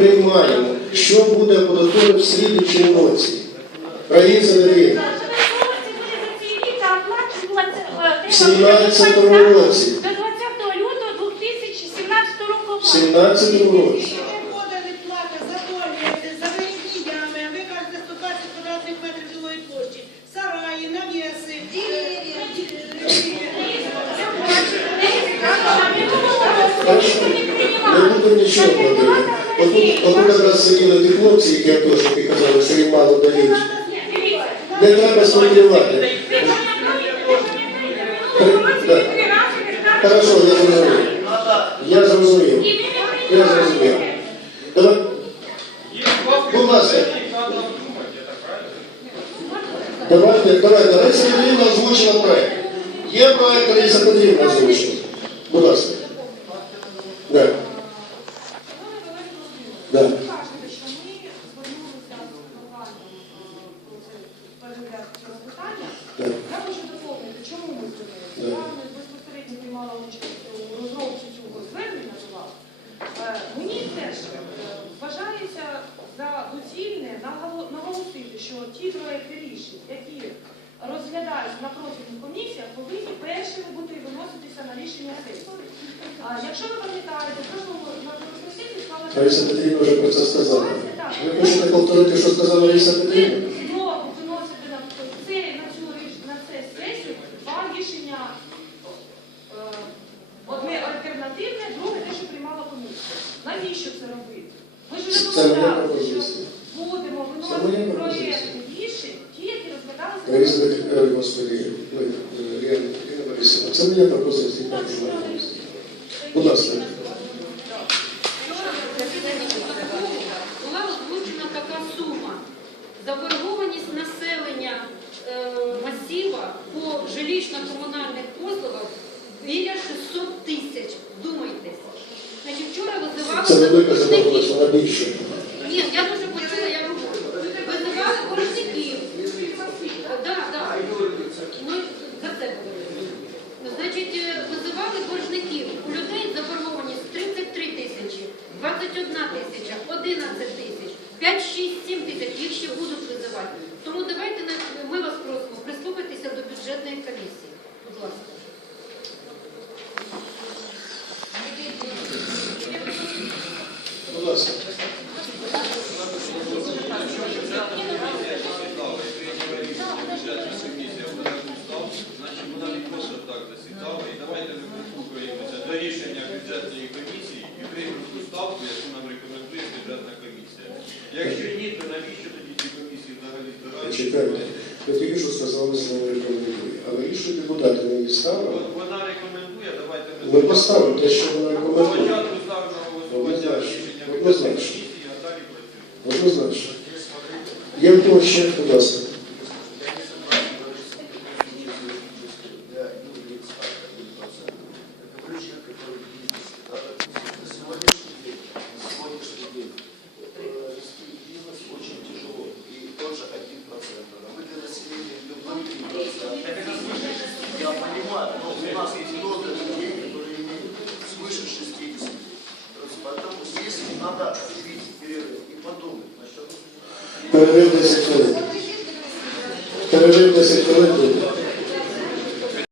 приймаємо, що буде оподаткованим в слідчому році. Раїса Леонідівна, В 17 році. До 20 лютого 2017 року. в 17 році. Ще виходили плати за туалети, за виїзні ями, а ви кажете 120 квадратних метрів жилої площі, сараї, навіси, Хорошо. Не буду нічого платити. Отут, отут якраз сиділи ті хлопці, які атошники казали, що їм мало дають. Не треба сподівати. Хорошо, я зрозумів. Я зрозумів. Я зрозумів. Будь ласка. Давайте, давайте, Лариса Петрівна озвучила проект. Є проект, Лариса Петрівна озвучила. Будь ласка. Да. Да. Ви кажете, що ми звернулися з проханням про це перегляд цього питання. Я хочу доповнити, чому ми звернулися. Я не безпосередньо приймала участь у розробці цього звернення до вас. Е, Мені теж е, вважається за доцільне наголосити, що ті проекти рішень, які розглядаються на профільних комісіях, повинні першими бути виноситися на рішення сесії. Якщо ви пам'ятаєте, в прошлому на Лариса Петрівна вже про це сказала. Ви хочете повторити, що сказала Лариса Петрівна? Ви знову виносите на це на цю ріш- на це сесію два рішення. е, Одне альтернативне, друге те, що приймала комісія. Навіщо це робити? Ми ж вже Це моя домовлялися, що пропозиція. будемо Це моя виносити пропозиція. проєкти рішень, ті, які розглядалися. Господи, ой, е, Лена Петрівна Борисівна, це моя пропозиція. Будь ласка. Визивали виказано, боржників. вона більше. Ні, я дуже почула, я говорю. Визивали боржників. Так, так. Ну, за це говорю. Значить, е, визивали боржників. У людей заборгованість 33 тисячі, 21 тисяча, 11 тисяч, 5, 6, 7 тисяч. Їх ще будуть визивати. Тому давайте на- ми вас просимо прислухайтеся до бюджетної комісії. Будь ласка. Будь ласка. Значить, вона не просто так засідала. І давайте ми прислухаємося до рішення бюджетної комісії і приймемо ту ставку, яку нам рекомендує бюджетна комісія. Якщо ні, то навіщо тоді ці комісії взагалі збираються? Чекайте. Ви тільки що сказали слово рекомендує. А вирішує депутати не ставили? От Вона рекомендує, давайте Ми поставимо те, що вона рекомендує. Спочатку ставимо на голосування Однозначно. рішення Однозначно. комісії, а далі працюємо. Однозначно. Є в кого ще, будь ласка. понимаю, но у нас много людей, которые имеют свыше 60. То есть поэтому здесь надо отбить перерыв и подумать насчет Перерив 10 хвилин. Перерив 10 хвилин.